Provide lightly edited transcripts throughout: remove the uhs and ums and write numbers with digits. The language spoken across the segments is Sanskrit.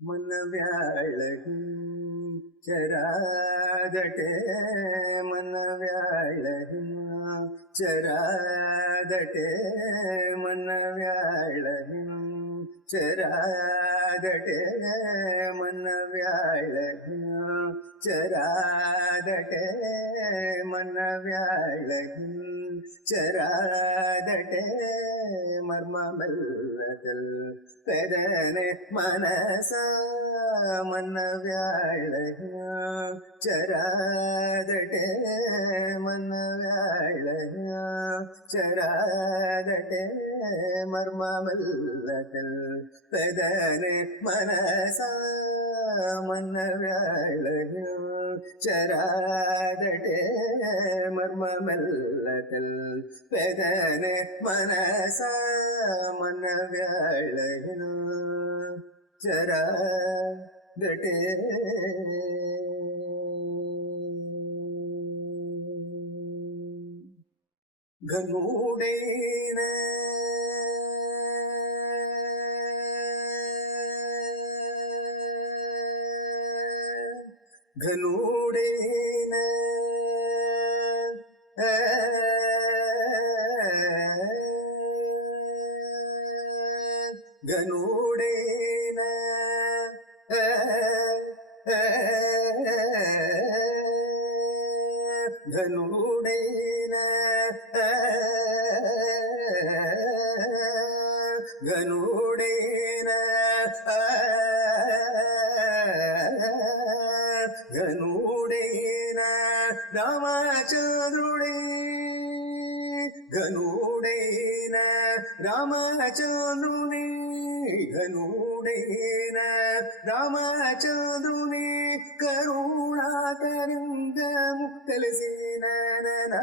मनव्याळही चरादटे मनव्याळही चरादटे मनव्याळही चरादटे मनव्याळही चरादटे मनव्याळही चरादटे मर्ममल्लदल पेदने मनस मनव्याळही चरादटे मनव्याळही चरादटे मर्ममल्लदल पेदने मनस मनव्याळही चरादटे मर्ममल्लदल पेदने मनस मनव्याळही चरादटे घनूडेन घनूडेन घनूडेन घनूडेन घनूडेन घनूडेन रामचंद्रुडे घनूडेन रामचंद्रुने घनूडेन रामचंद्रुने करुणातरंगमु कलसेनन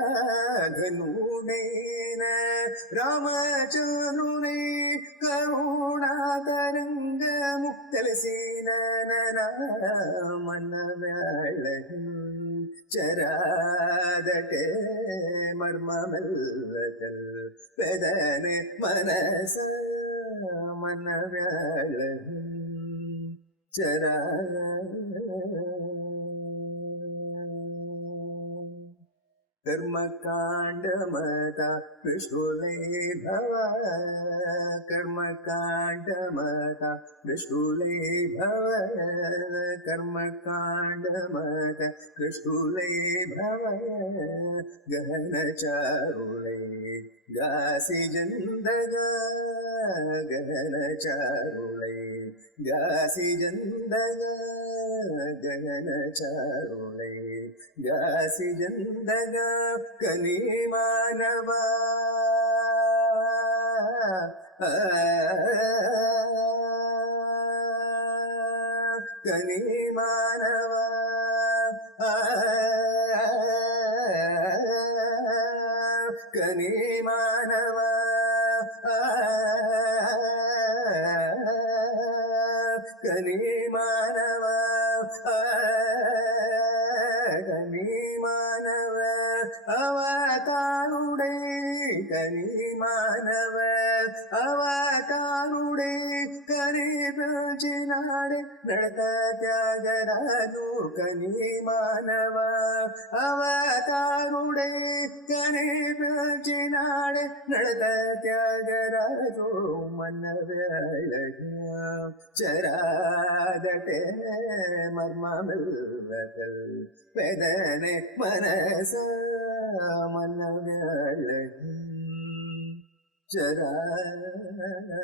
घनूडेन रामचंद्रुने करुणातरंगमु कलसेनन मनव्याळही चरादटे मर्ममल्लदल पेदने मनस मनव्याळही कर्मकाण्डमता विष्णुले भव कर्मकाण्डमता विष्णुले भव कर्मकाण्डमता विष्णुले भव गहनचारुले गासि जन्दगा गहनचारुले गासि जन्दगा गहनचारुले गासि जन्दगा कनी मानवा कनी मानवा कनी मानवा कनी मानवा कनी मानव अवतारुडे कनी मानव अवतारुडे करीबचिनाडे नडता त्यागराजू कनी मानव अवतारुडे करीबचिनाडे नडता त्यागराजू मनव्याळही चरादटे मर्ममल्लदल पेदने मनस मनव्याळही चरादटे